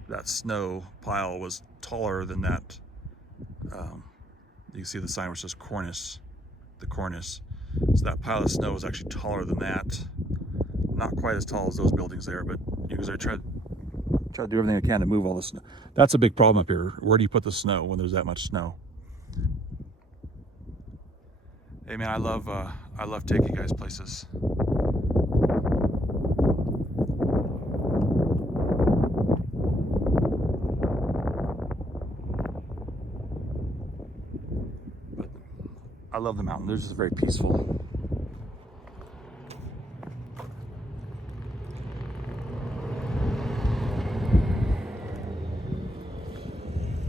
that snow pile was taller than that. You can see the sign which says cornice, the cornice. So that pile of snow was actually taller than that. Not quite as tall as those buildings there, but because I try to do everything I can to move all the snow. That's a big problem up here. Where do you put the snow when there's that much snow? Hey man, I love taking you guys places. But I love the mountain. They're just very peaceful.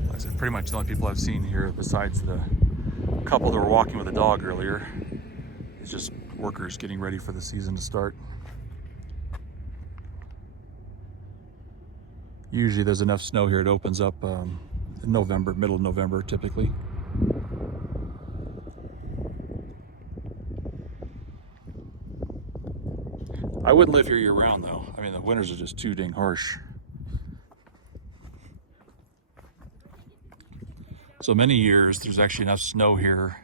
Like I said, pretty much the only people I've seen here, besides the couple that were walking with a dog earlier, is just workers getting ready for the season to start. Usually there's enough snow here, it opens up in November, middle of November typically. I wouldn't live here year round though. I mean, the winters are just too dang harsh. So many years there's actually enough snow here.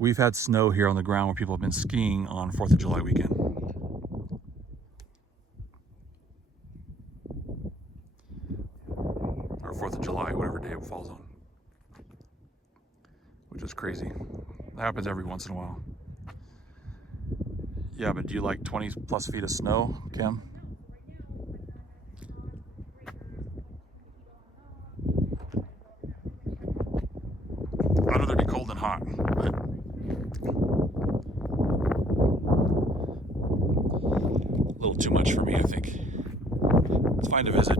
We've had snow here on the ground where people have been skiing on 4th of July weekend. Or 4th of July, whatever day it falls on. Which is crazy. That happens every once in a while. Yeah, but do you like 20 plus feet of snow, Kim? I'd rather be cold than hot, but a little too much for me, I think. It's fine to visit.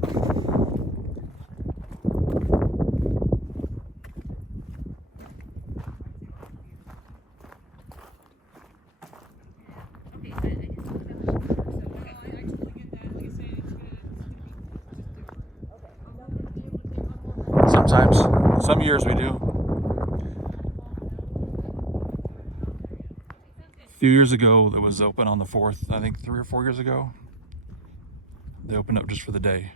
Sometimes, some years we do. A few years ago, it was open on the 4th, I think 3 or 4 years ago. They opened up just for the day.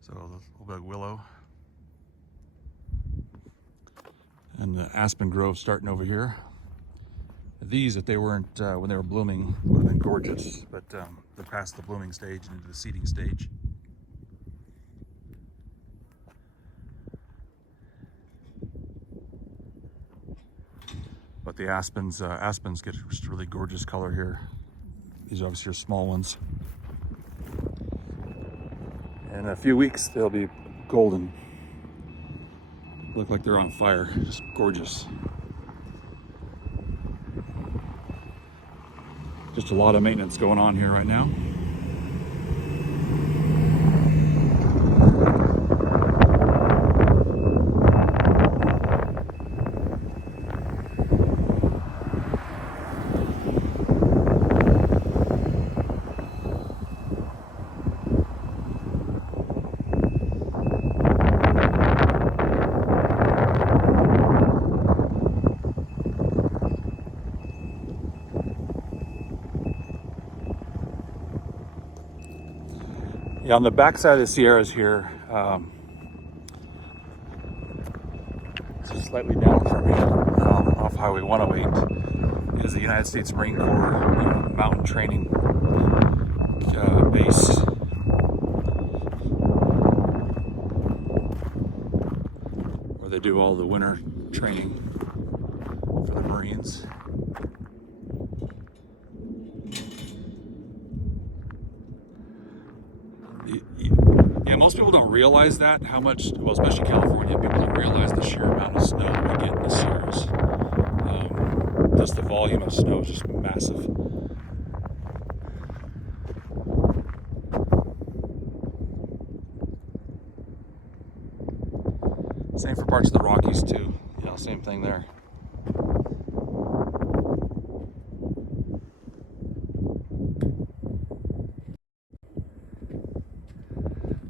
So a little bit of willow. And the aspen grove starting over here. These, if they weren't, when they were blooming, would have been gorgeous, but they're past the blooming stage and into the seeding stage. But the aspens get just a really gorgeous color here. These obviously are small ones. In a few weeks, they'll be golden. Look like they're on fire, just gorgeous. Just a lot of maintenance going on here right now. Yeah, on the backside of the Sierras here, just slightly down from me, off Highway 108, is the United States Marine Corps mountain training base. Where they do all the winter training for the Marines. Yeah, most people don't realize that, how much, well, especially California, people don't realize the sheer amount of snow we get in the Sierras. Just the volume of snow is just massive. Same for parts of the Rockies too. Yeah, same thing there.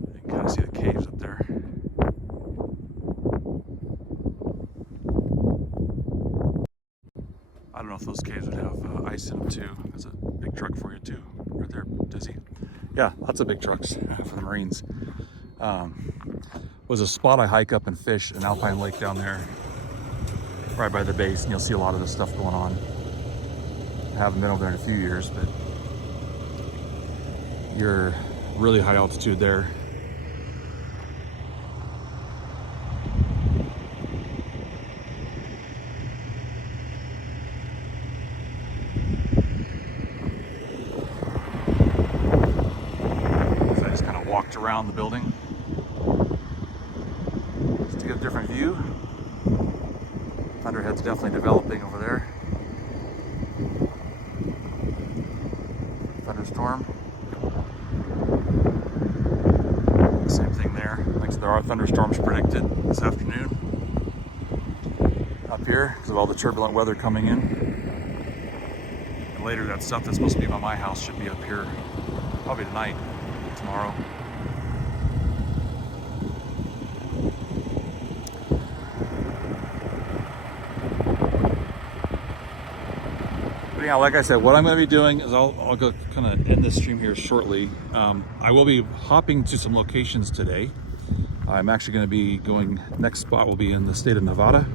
You can kind of see the caves up there. I don't know if those caves would have ice in them too. That's a big truck for you too, right there, Dizzy. Yeah, lots of big trucks for the Marines. Was a spot I hike up and fish in Alpine Lake down there, right by the base, and you'll see a lot of this stuff going on. I haven't been over there in a few years, but you're really high altitude there. So I just kind of walked around the building just to get a different view. Thunderhead's definitely developing over there. Thunderstorm. Same thing there. Like I said, there are thunderstorms predicted this afternoon up here because of all the turbulent weather coming in. And later, that stuff that's supposed to be by my house should be up here probably tonight, tomorrow. Yeah, like I said, what I'm going to be doing is I'll go kind of end this stream here shortly. I will be hopping to some locations today. I'm actually going to be going, next spot will be in the state of Nevada,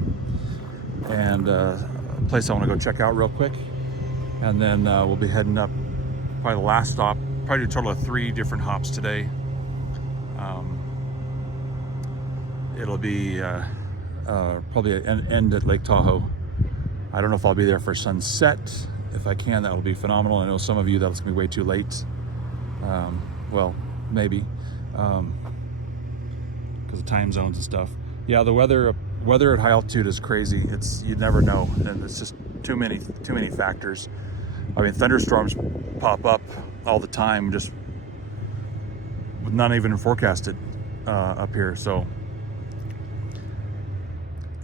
and a place I want to go check out real quick. And then we'll be heading up, probably the last stop, probably a total of 3 different hops today. It'll be probably an end at Lake Tahoe. I don't know if I'll be there for sunset. If I can, that will be phenomenal. I know some of you that's gonna be way too late. Well, maybe, because of time zones and stuff. Yeah, the weather at high altitude is crazy. You never know, and it's just too many factors. I mean, thunderstorms pop up all the time, just not even forecasted up here. So,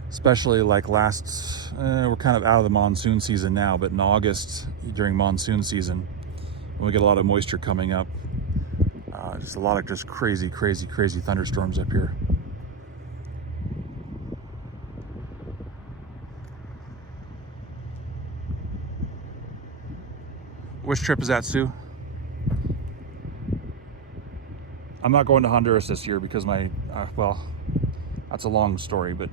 especially like we're kind of out of the monsoon season now, but in August, during monsoon season, when we get a lot of moisture coming up, just a lot of just crazy thunderstorms up here. Which trip is that, Sue? I'm not going to Honduras this year because well, that's a long story, but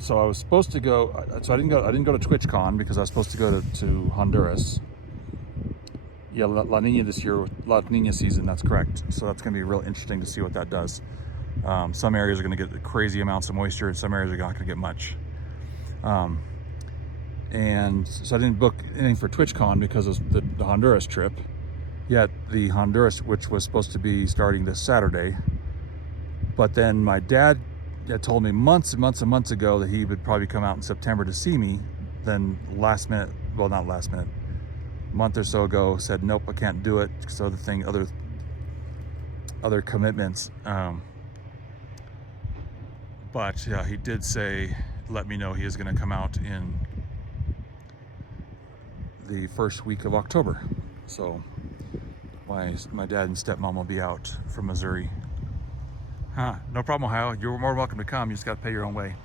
so I was supposed to go. So I didn't go to TwitchCon because I was supposed to go to Honduras. Yeah, La Nina this year, La Nina season. That's correct. So that's going to be real interesting to see what that does. Some areas are going to get crazy amounts of moisture, and some areas are not going to get much. And so I didn't book anything for TwitchCon because of the Honduras trip. Yet the Honduras, which was supposed to be starting this Saturday, but then my dad told me months and months ago that he would probably come out in September to see me. Then last minute, well, not last minute, a month or so ago, said nope, I can't do it because other commitments. But yeah, he did say, let me know he is going to come out in the first week of October. So my dad and stepmom will be out from Missouri. Huh, no problem, Ohio. You're more welcome to come. You just got to pay your own way.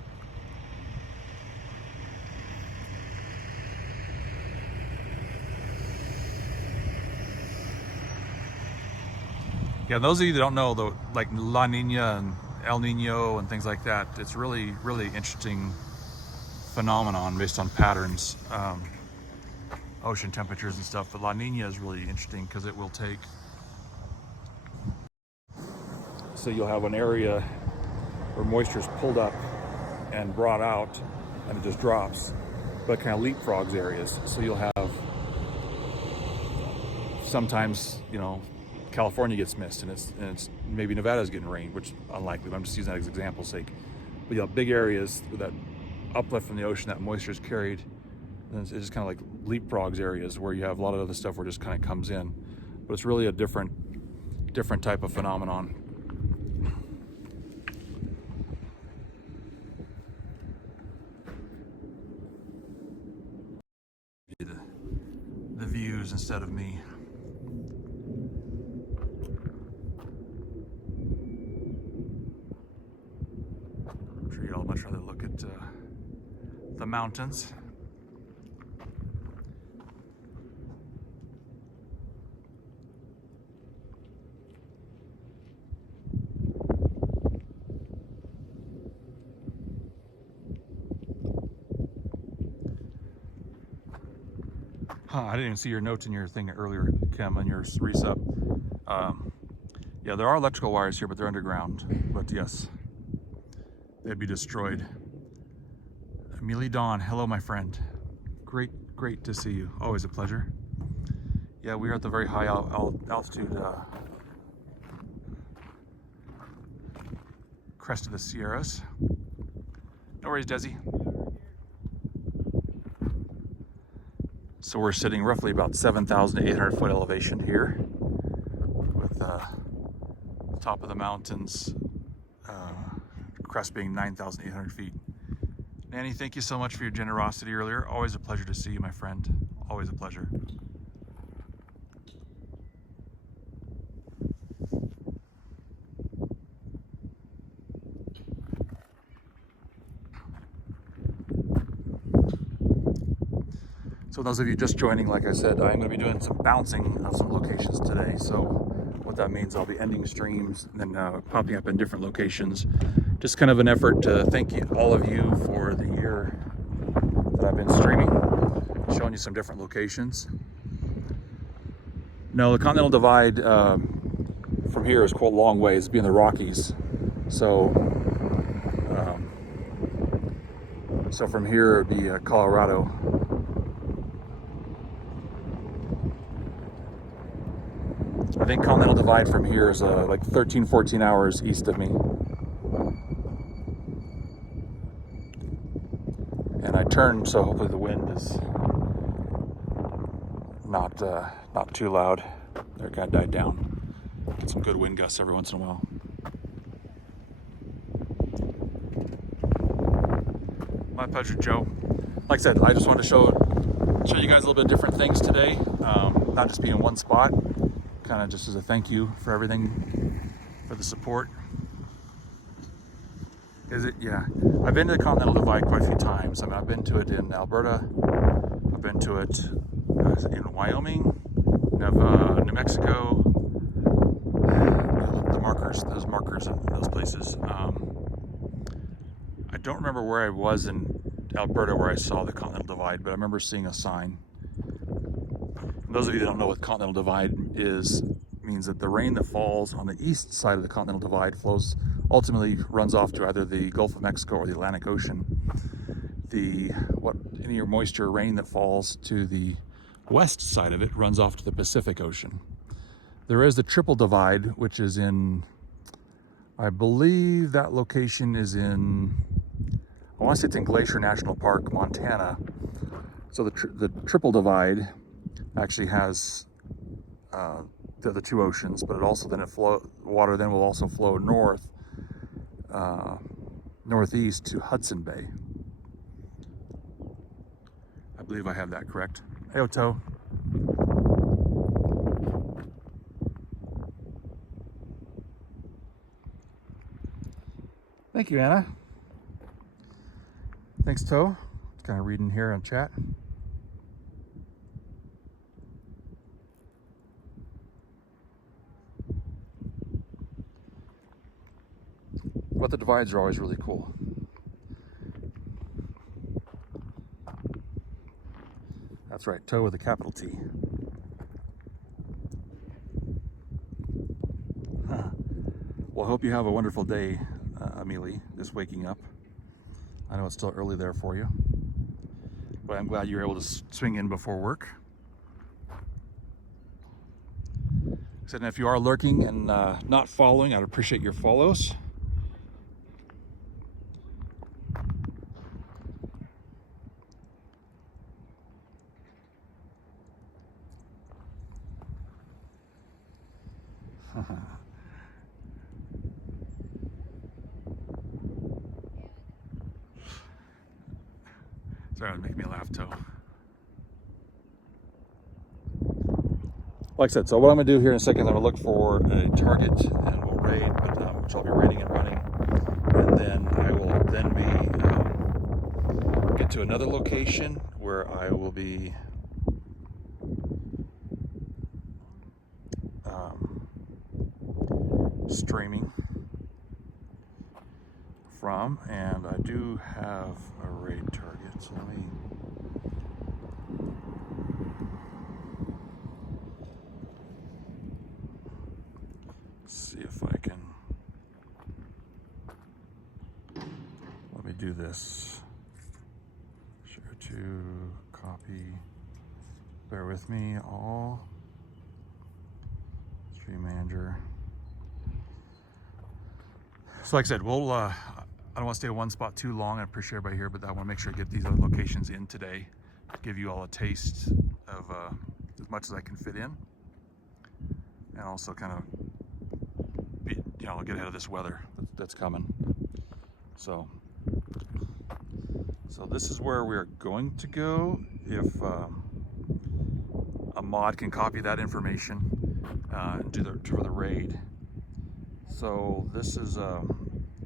Yeah, those of you that don't know, the like La Nina and El Nino and things like that, it's really, really interesting phenomenon based on patterns, ocean temperatures and stuff. But La Nina is really interesting because it will take, so you'll have an area where moisture is pulled up and brought out and it just drops, but kind of leapfrogs areas. So you'll have, sometimes, you know, California gets missed and it's maybe Nevada's getting rain, which unlikely, but I'm just using that as example's sake. But you have big areas with that uplift from the ocean, that moisture is carried, and it's just kind of like leapfrogs areas where you have a lot of other stuff where it just kind of comes in. But it's really a different type of phenomenon. The views instead of me. I'm sure you'd all much rather look at the mountains. I didn't even see your notes in your thing earlier, Kim, on your resub. Yeah, there are electrical wires here, but they're underground. But yes, they'd be destroyed. Amelie Dawn, hello, my friend. Great to see you. Always a pleasure. Yeah, we are at the very high altitude crest of the Sierras. No worries, Desi. So we're sitting roughly about 7,800 foot elevation here, with the top of the mountains, crest being 9,800 feet. Nanny, thank you so much for your generosity earlier. Always a pleasure to see you, my friend. Always a pleasure. So those of you just joining, like I said, I'm going to be doing some bouncing of some locations today. So what that means, I'll be ending streams and then popping up in different locations. Just kind of an effort to thank you, all of you, for the year that I've been streaming, showing you some different locations. No, the Continental Divide from here is quite a long ways, being the Rockies. So from here it would be Colorado. I think Continental Divide from here is like 13, 14 hours east of me. And I turned, so hopefully the wind is not too loud. There, it kind of died down. Get some good wind gusts every once in a while. My pleasure, Joe. Like I said, I just wanted to show you guys a little bit of different things today. Not just being in one spot. Kind of just as a thank you for everything, for the support. Is it? Yeah. I've been to the Continental Divide quite a few times. I mean, I've been to it in Alberta. I've been to it in Wyoming, New Mexico. The markers, those markers in those places. I don't remember where I was in Alberta where I saw the Continental Divide, but I remember seeing a sign. Those of you that don't know what Continental Divide is, means that the rain that falls on the east side of the Continental Divide ultimately runs off to either the Gulf of Mexico or the Atlantic Ocean. Any moisture rain that falls to the west side of it runs off to the Pacific Ocean. There is the Triple Divide, which is in, I believe that location is in, I want to say it's in Glacier National Park, Montana. So the Triple Divide actually has the two oceans, but it also water then will also flow northeast to Hudson Bay. I believe I have that correct. Hey, Otto. Thank you, Anna. Thanks, Toe. Kind of reading here on chat. But the divides are always really cool. That's right, toe with a capital T. Well, I hope you have a wonderful day, Amelie, just waking up. I know it's still early there for you, but I'm glad you were able to swing in before work. I said, and if you are lurking and not following, I'd appreciate your follows. Sorry, it was making me laugh, Toe. Like I said, so what I'm going to do here in a second, I'm going to look for a target and we'll raid, which I'll be raiding and running. And then I will then be get to another location where I will be streaming from, and I do have a raid target, so let me see if I can, let me do this, share to, copy, bear with me all, stream manager. So like I said, we'll, I don't want to stay in one spot too long. I appreciate everybody here, but I want to make sure I get these other locations in today to give you all a taste of as much as I can fit in, and also kind of be, you know, get ahead of this weather that's coming. So this is where we are going to go. If a mod can copy that information and do for the raid. So this is,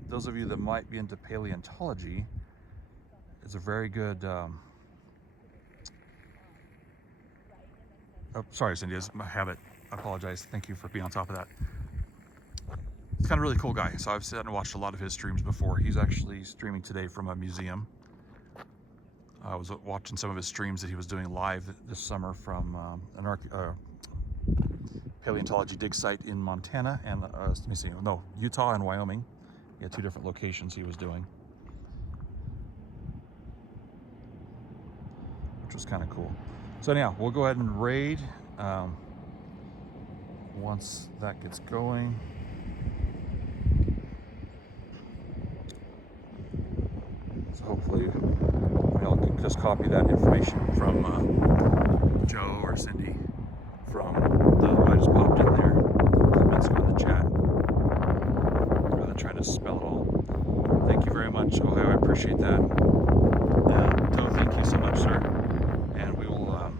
those of you that might be into paleontology, it's a very good, oh, sorry Cindy, it's my habit, I apologize, thank you for being on top of that. He's kind of really cool guy, so I've sat and watched a lot of his streams before. He's actually streaming today from a museum. I was watching some of his streams that he was doing live this summer from an paleontology dig site in Montana and let me see, no, Utah and Wyoming. He had two different locations he was doing, which was kind of cool. So anyhow, we'll go ahead and raid once that gets going. So hopefully I'll just copy that information from Joe or Cindy from I just popped in there. Let's go in the chat rather than trying to spell it all. Thank you very much, Ohio. I appreciate that. Toe, thank you so much, sir. And we will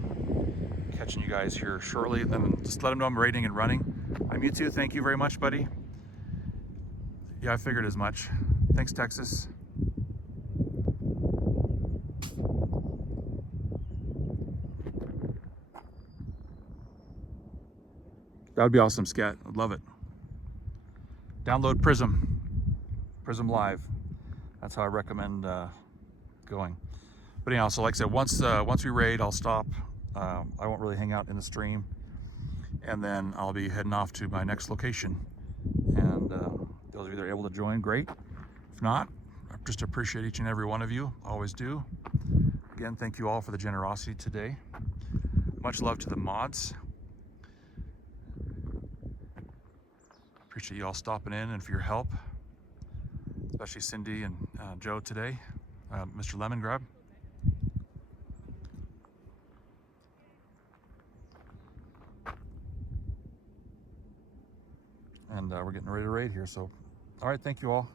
catching you guys here shortly. Then just let them know I'm raiding and running. I'm you too. Thank you very much, buddy. Yeah, I figured as much. Thanks, Texas. That would be awesome, Scat. I'd love it. Download Prism Live. That's how I recommend going. But anyhow, so like I said, once we raid, I'll stop. I won't really hang out in the stream, and then I'll be heading off to my next location. And those of you that are able to join, great. If not, I just appreciate each and every one of you. Always do. Again, thank you all for the generosity today. Much love to the mods. Appreciate you all stopping in and for your help, especially Cindy and Joe today. Mr. Lemon Grab. And we're getting ready to raid here, so all right, thank you all.